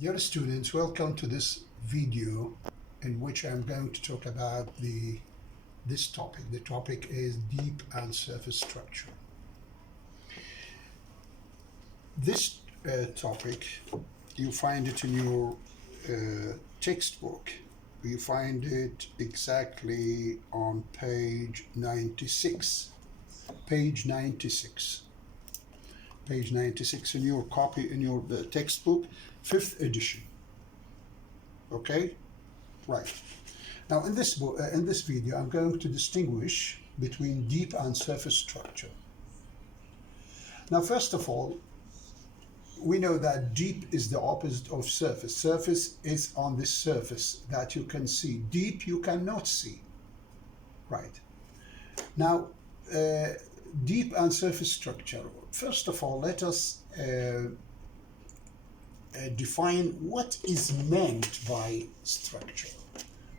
Dear students, welcome to this video in which I'm going to talk about this topic. The topic is deep and surface structure. This topic, you find it in your textbook. You find it exactly on page 96. Page 96. Page 96 in your copy, in your textbook, 5th edition. Okay, right. Now in this book, in this video, I'm going to distinguish between deep and surface structure. Now, first of all, we know that deep is the opposite of surface. Surface is on the surface that you can see. Deep you cannot see. Right. Now, deep and surface structure. First of all, let us define what is meant by structure.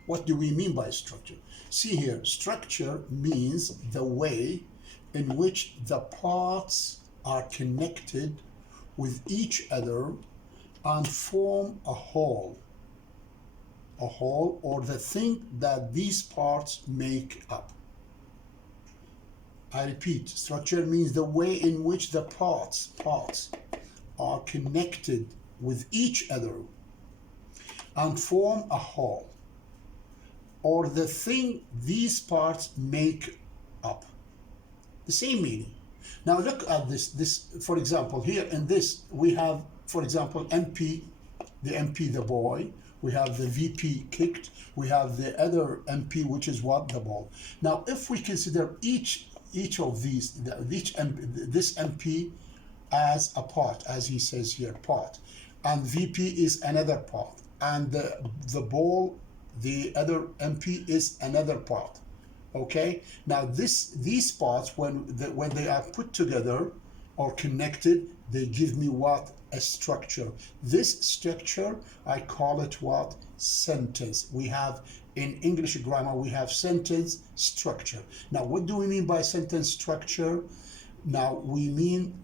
What do we mean by structure? See here, structure means the way in which the parts are connected with each other and form a whole or the thing that these parts make up. I repeat, structure means the way in which the parts are connected with each other and form a whole, or the thing these parts make up. The same meaning. Now look at this, for example, here in this, we have, for example, MP, the boy, we have the VP kicked, we have the other MP, which is what? The ball. Now, if we consider each of these, this MP as a part, as he says here, part, and VP is another part, and the ball, the other MP is another part. Okay. Now these parts, when they are put together or connected, they give me what? A structure. This structure, I call it what? Sentence. We have in English grammar, we have sentence structure. Now, what do we mean by sentence structure? Now, we mean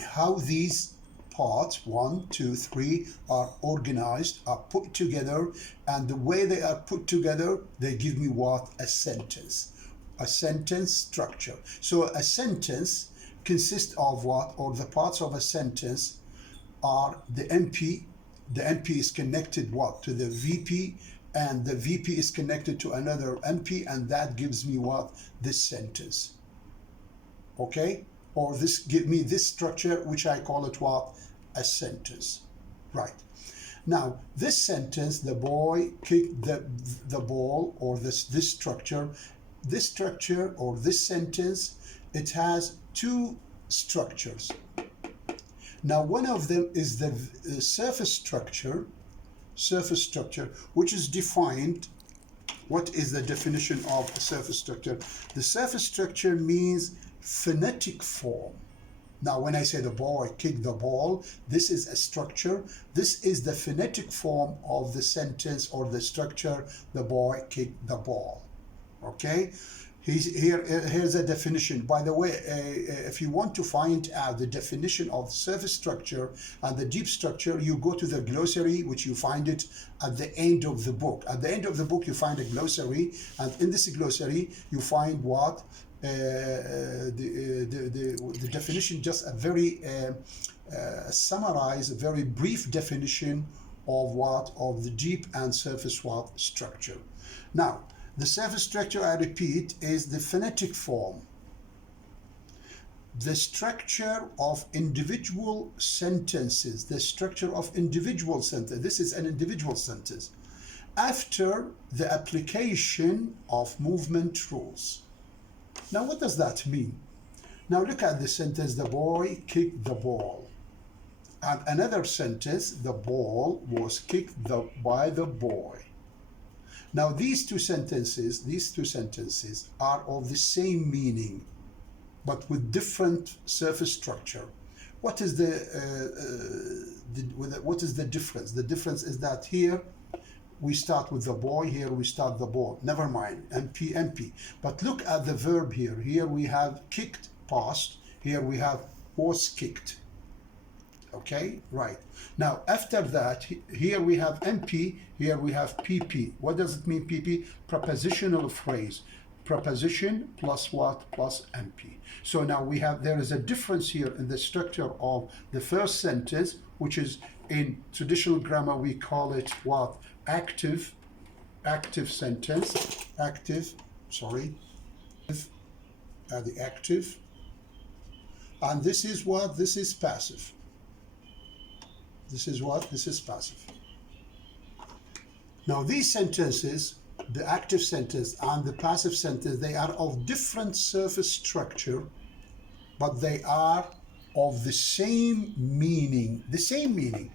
how these parts, 1, 2, 3, are organized, are put together, and the way they are put together, they give me what? A sentence. A sentence structure. So a sentence consists of what? Or the parts of a sentence are the MP. The MP is connected what? To the VP, and the VP is connected to another MP, and that gives me what? This sentence. Okay? Or this give me this structure, which I call it what? A sentence. Right. Now, this sentence, the boy kicked the ball, or this structure or this sentence, it has two structures. Now, one of them is the surface structure, which is defined. What is the definition of a surface structure? The surface structure means phonetic form. Now, when I say the boy kicked the ball, this is a structure. This is the phonetic form of the sentence or the structure, the boy kicked the ball. Okay? Here's a definition. By the way, if you want to find out the definition of surface structure and the deep structure, you go to the glossary, which you find it at the end of the book. At the end of the book, you find a glossary, and in this glossary, you find what? The definition, just a very summarized, a very brief definition of what? Of the deep and surface what? Structure. Now, the surface structure, I repeat, is the phonetic form, the structure of individual sentences, the structure of individual sentence. This is an individual sentence after the application of movement rules. Now, what does that mean? Now, look at the sentence, the boy kicked the ball. And another sentence, the ball was kicked by the boy. Now, these two sentences are of the same meaning, but with different surface structure. What is the difference? The difference is that here we start with the boy, here we start the ball. Never mind, MP. But look at the verb here. Here we have kicked, past. Here we have was kicked. Okay, right. Now, after that, here we have MP, here we have PP. What does it mean, PP? Prepositional phrase. Preposition plus what? Plus MP. So now we have, there is a difference here in the structure of the first sentence, which is in traditional grammar, we call it what? Active sentence. The active. And this is what? This is passive. This is what? This is passive. Now these sentences, the active sentence and the passive sentence, they are of different surface structure, but they are of the same meaning. The same meaning.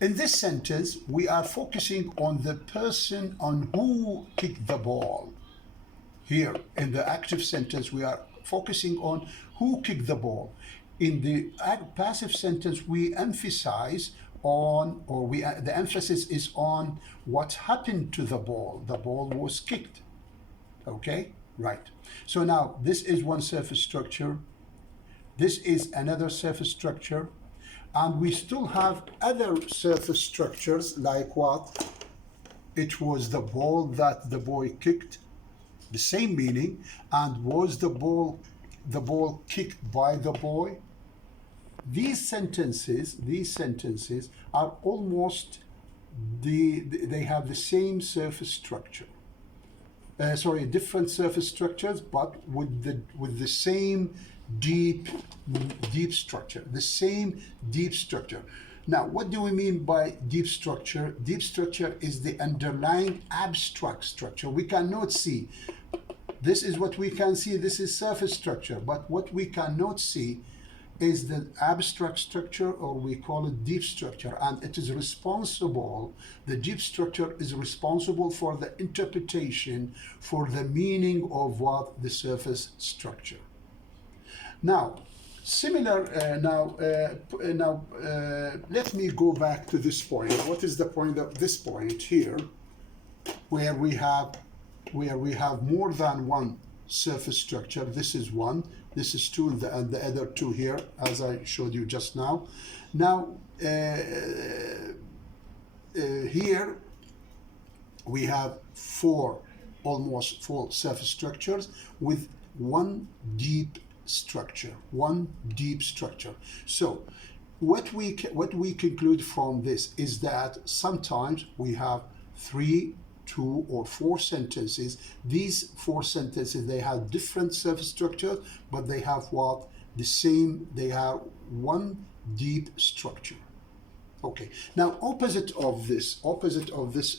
In this sentence, we are focusing on the person on who kicked the ball. Here, in the active sentence, we are focusing on who kicked the ball. In the passive sentence, we emphasize on, or the emphasis is on what happened to the ball. The ball was kicked. Okay, right. So now this is one surface structure. This is another surface structure. And we still have other surface structures like what? It was the ball that the boy kicked, the same meaning. And was the ball kicked by the boy? These sentences are almost they have the same surface structure. Different surface structures, but with the same deep structure. The same deep structure. Now, what do we mean by deep structure? Deep structure is the underlying abstract structure we cannot see. This is what we can see. This is surface structure, but what we cannot see is the abstract structure, or we call it deep structure, and it is responsible, the deep structure is responsible for the interpretation, for the meaning of what? The surface structure. Now, let me go back to this point. What is the point of this point here, where we have more than one surface structure? This is one, this is two, and the other two here, as I showed you just now. Now, here we have almost four surface structures with one deep structure. So what we conclude from this is that sometimes we have 3, 2, or 4 sentences. These 4 sentences, they have different surface structures, but they have what? The same, they have one deep structure. Okay, now opposite of this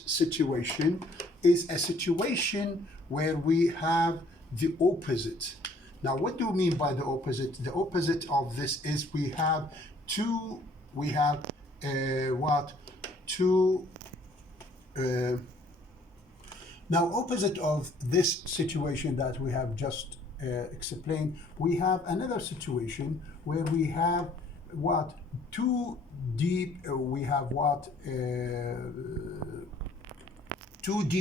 situation is a situation where we have the opposite. Now, what do we mean by the opposite? The opposite of this is we have now opposite of this situation that we have just explained, we have another situation where we have what? Two deep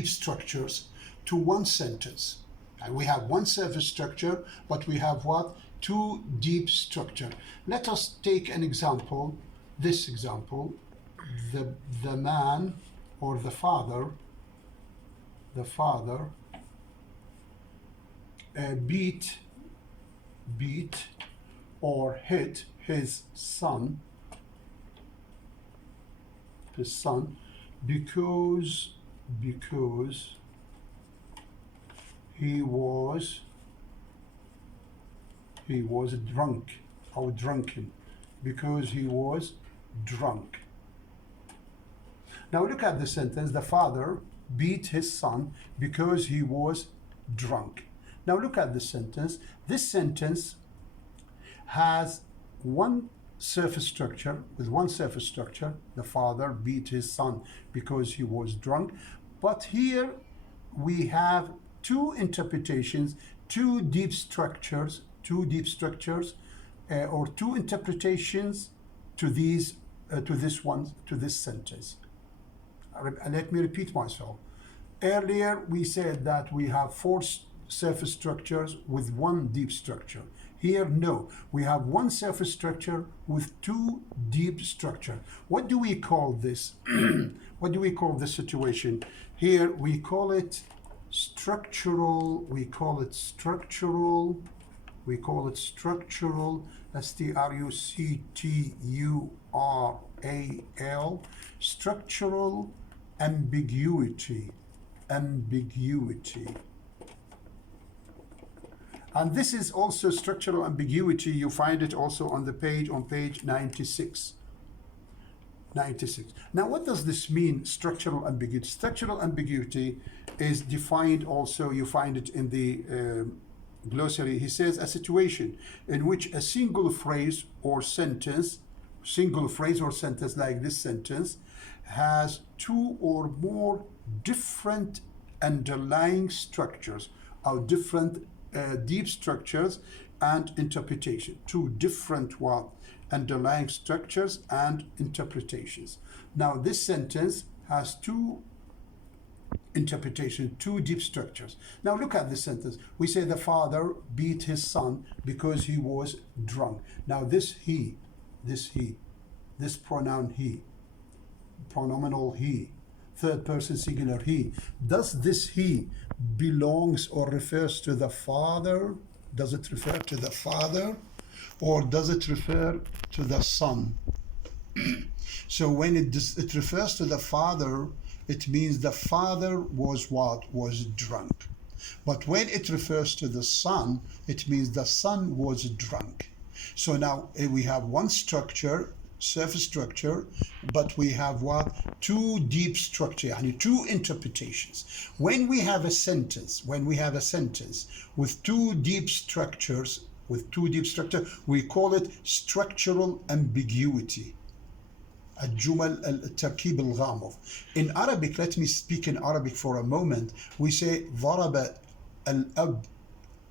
structures to one sentence. And we have one surface structure, but we have what? 2 deep structure. Let us take an example. This example, the man or the father beat or hit his son because he was drunk, or drunken, because he was drunk. Now look at the sentence. The father beat his son because he was drunk. Now look at the sentence. This sentence has one surface structure, with one surface structure. The father beat his son because he was drunk. But here we have 2 interpretations, 2 deep structures, or 2 interpretations to this sentence. Let me repeat myself. Earlier we said that we have 4 surface structures with one deep structure. Here, no. We have one surface structure with two deep structure. What do we call this? What do we call this situation? Here, we call it structural. We call it structural. We call it structural. structural. Structural ambiguity. Ambiguity. And this is also structural ambiguity. You find it also on the page, on page 96. 96. Now, what does this mean, structural ambiguity? Structural ambiguity is defined also, you find it in the glossary. He says a situation in which a single phrase or sentence like this sentence, has two or more different underlying structures or different deep structures and interpretation. Two different what? Underlying structures and interpretations. Now this sentence has two interpretations, two deep structures. Now look at this sentence. We say the father beat his son because he was drunk. Now this pronoun he, pronominal he, third person singular he. Does this he belongs or refers to the father? Does it refer to the father or does it refer to the son? So when it refers to the father, it means the father was what? Was drunk. But when it refers to the son, it means the son was drunk. So now we have one structure, surface structure, but we have what? Two deep structure, yani two interpretations. When we have a sentence, with two deep structures, we call it structural ambiguity. الجمل التركيب الغامض. In Arabic, let me speak in Arabic for a moment. We say ضرب الأب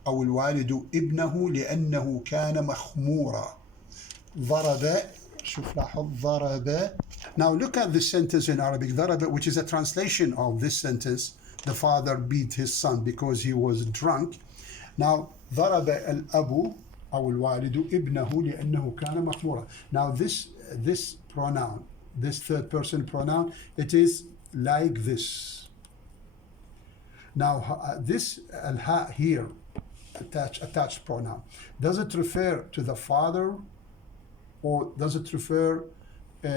أو الوالد ابنه لأنه كان مخمورا. ضرب. شوف لاحظ ضرب. Now look at the sentence in Arabic. ضرب, which is a translation of this sentence. The father beat his son because he was drunk. Now ضرب الأب أو الوالد ابنه لأنه كان مخمورا. Now this pronoun, this third person pronoun, it is like this. Now this al-ha here, attached pronoun, does it refer to the father or does it refer to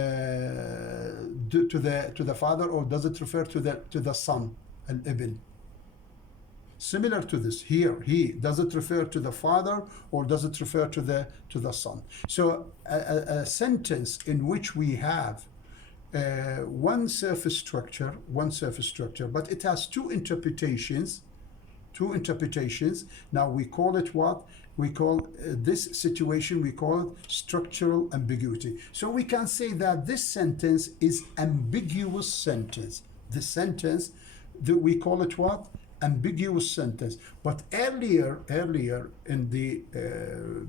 the father, or does it refer to the son, al-ibn? Similar to this here, he, does it refer to the father or does it refer to the son? So a sentence in which we have one surface structure, but it has two interpretations. Now we call it what? We call this situation, we call it structural ambiguity. So we can say that this sentence is ambiguous sentence. This sentence, we call it what? Ambiguous sentence. But earlier in the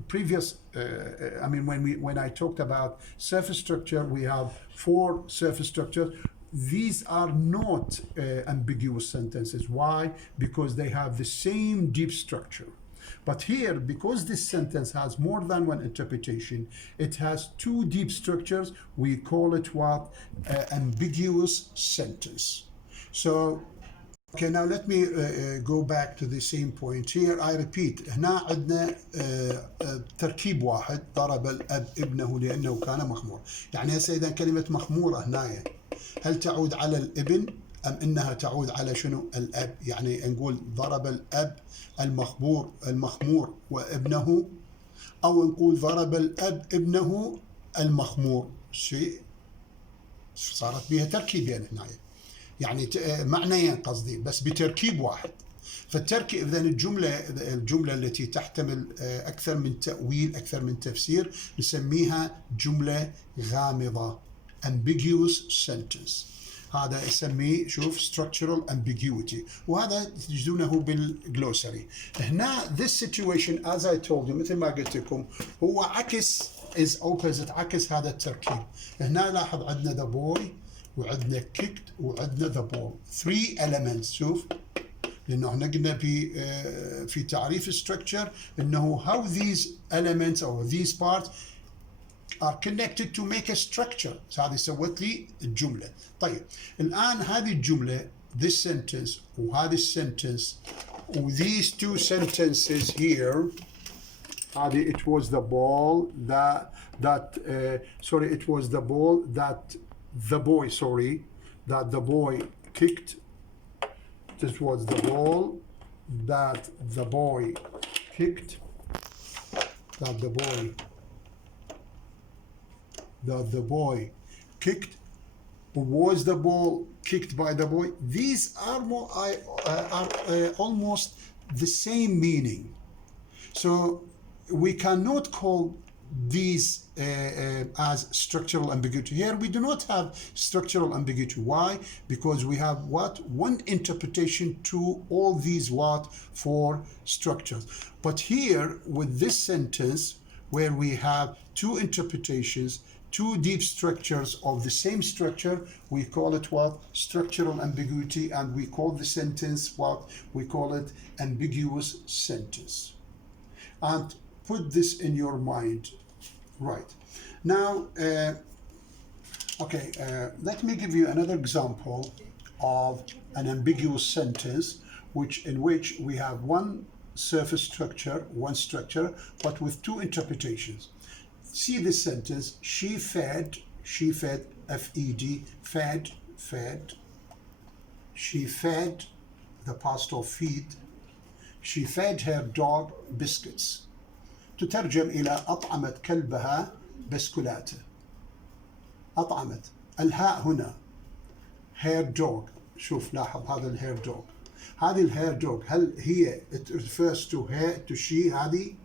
previous, when I talked about surface structure, we have 4 surface structures. These are not ambiguous sentences. Why? Because they have the same deep structure. But here, because this sentence has more than one interpretation, it has 2 deep structures, we call it what? Ambiguous sentence. So, okay, now let me go back to the same point. Here I repeat. هنا عندنا تركيب واحد. ضرب الأب ابنه لأنه كان مخمور. يعني هسه إذا كلمة مخمورة هنا هل تعود على الابن أم إنها تعود على شنو؟ الأب. يعني نقول ضرب الأب المخمور وابنه، أو نقول ضرب الأب ابنه المخمور. شيء صارت بها تركيبين هنا، يعني معنيين قصدي بس بتركيب واحد. فالتركيب إذن الجملة التي تحتمل أكثر من تأويل، أكثر من تفسير، نسميها جملة غامضة. Ambiguous sentence. هذا يسميه شوف structural ambiguity، وهذا تجدونه بالجلوسري. هنا this situation as I told you مثل ما قلت لكم هو عكس is opposite، عكس هذا التركيب. هنا لاحظ عندنا the boy وعندنا kicked وعندنا the ball. 3 elements. شوف لأنه احنا قلنا في تعريف structure إنه how these elements or these parts are connected to make a structure. هذه سوت لي الجملة. طيب الآن هذه الجملة this sentence وهذه sentence و these two sentences here هذه it was the ball that it was the ball that the boy kicked. This was the ball that the boy kicked. That the boy kicked. Was the ball kicked by the boy? These are almost the same meaning. So we cannot call these as structural ambiguity. Here we do not have structural ambiguity. Why? Because we have one interpretation to all these four structures. But here with this sentence where we have two interpretations, two deep structures of the same structure, we call it structural ambiguity, and we call the sentence we call it ambiguous sentence. And put this in your mind. Right. Now, let me give you another example of an ambiguous sentence in which we have one surface structure, but with two interpretations. See this sentence, she fed, F-E-D, fed, she fed, the past of feed, she fed her dog biscuits. تترجم إلى أطعمت كلبها بسكولاته. أطعمت الهاء هنا hair dog. شوف لاحظ هذا الهير دوغ. هذه الهير دوغ هل هي it refers to her to she هذه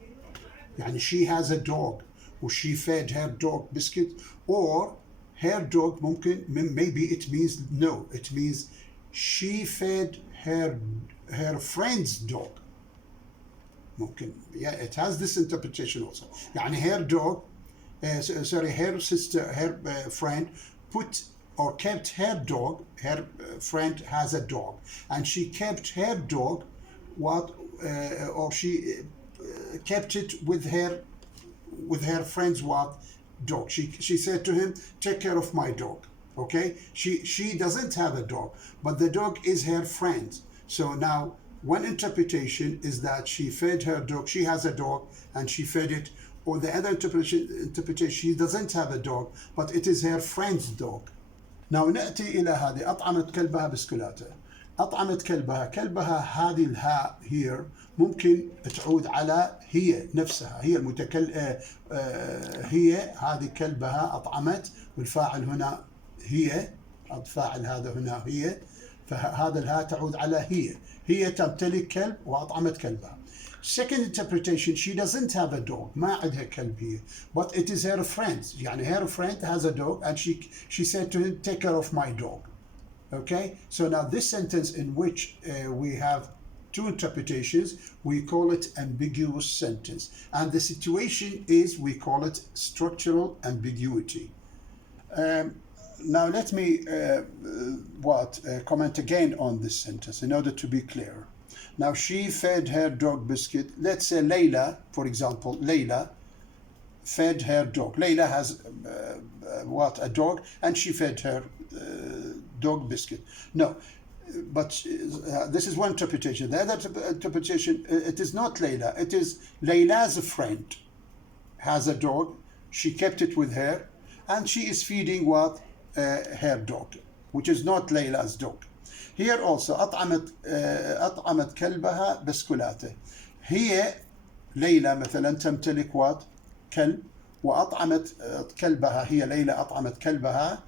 يعني she has a dog و she fed her dog biscuit, or her dog ممكن maybe it means no, it means she fed her friend's dog. ممكن it has this interpretation also. يعني her dog her sister, her friend put or kept her dog, her friend has a dog, and she kept her dog or she kept it with her friend's dog. She said to him, take care of my dog. Okay, she doesn't have a dog, but the dog is her friend. So now one interpretation is that she fed her dog, she has a dog and she fed it, or the other interpretation she doesn't have a dog but it is her friend's dog. Now نأتي إلى هذه أطعمت كلبها بسكولاته. أطعمت كلبها هذه الهاء here ممكن تعود على هي نفسها، هي هي هذه كلبها أطعمت، والفاعل هنا هي، الفاعل هذا هنا هي، فهذا الهاء تعود على هي تمتلك كلب وأطعمت كلبها. Second interpretation, she doesn't have a dog، ما عندها كلب هي، but it is her friend، يعني her friend has a dog and she said to him, take care of my dog. Okay, so now this sentence in which we have two interpretations, we call it ambiguous sentence, and the situation is we call it structural ambiguity. Now let me comment again on this sentence in order to be clear. Now she fed her dog biscuit. Let's say Layla, for example, Layla fed her dog. Layla has a dog, and she fed her dog biscuit. No, but this is one interpretation. The other interpretation, it is not Layla. It is Layla's friend has a dog. She kept it with her, and she is feeding her dog, which is not Layla's dog. Here also أطعمت كلبها بسكولاته. هي ليلى مثلا تمتلك كلب، وأطعمت كلبها، هي ليلى أطعمت كلبها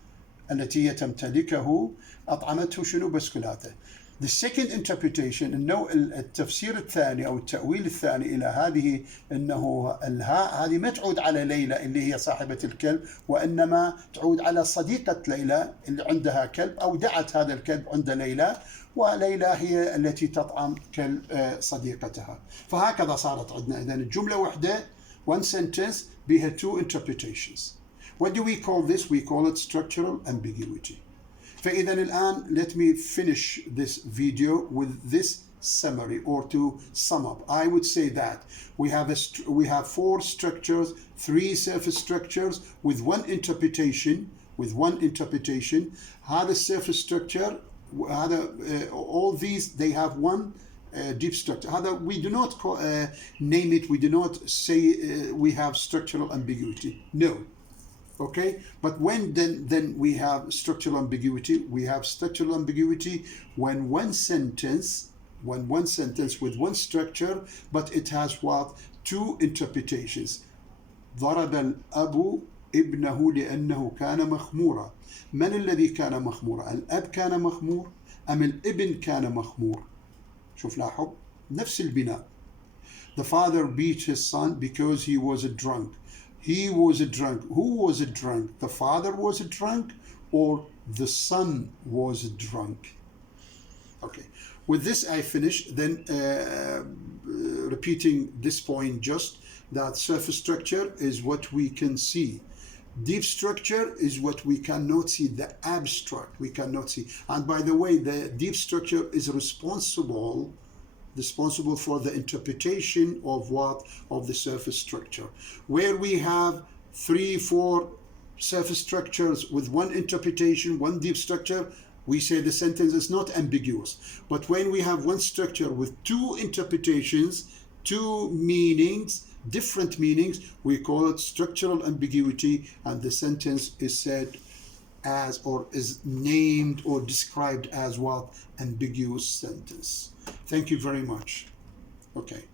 التي هي تمتلكه، أطعمته شنو بسكولاته. The second interpretation إنه التفسير الثاني أو التأويل الثاني إلى هذه إنه الهاء هذه ما تعود على ليلى اللي هي صاحبة الكلب، وإنما تعود على صديقة ليلى اللي عندها كلب أو دعت هذا الكلب عند ليلى، وليلى هي التي تطعم كلب صديقتها. فهكذا صارت عندنا إذن الجملة واحدة one sentence بها two interpretations. What do we call this? We call it structural ambiguity. فإذا الآن let me finish this video with this summary or to sum up, I would say that we have four structures, three surface structures with one interpretation. هذا surface structure, all these, they have one deep structure. هذا we do not name it, we do not say we have structural ambiguity. No. Okay, but when then we have structural ambiguity. We have structural ambiguity when one sentence with one structure, but it has what? Two interpretations. ضرب الأب ابنه لأنه كان مخمورا. من الذي كان مخمورا؟ الأب كان مخمور أم الابن كان مخمور؟ شوف لاحظ نفس البناء. The father beat his son because he was a drunk. He was a drunk. Who was a drunk? The father was a drunk or the son was a drunk? Okay, with this I finish. Then repeating this point, just that surface structure is what we can see. Deep structure is what we cannot see, the abstract we cannot see. And by the way, the deep structure is responsible for the interpretation of what? Of the surface structure. Where we have 3-4 surface structures with one interpretation, one deep structure, we say the sentence is not ambiguous. But when we have one structure with two interpretations, two meanings, different meanings, we call it structural ambiguity, and the sentence is said as, or is named or described as what? Ambiguous sentence. Thank you very much. Okay.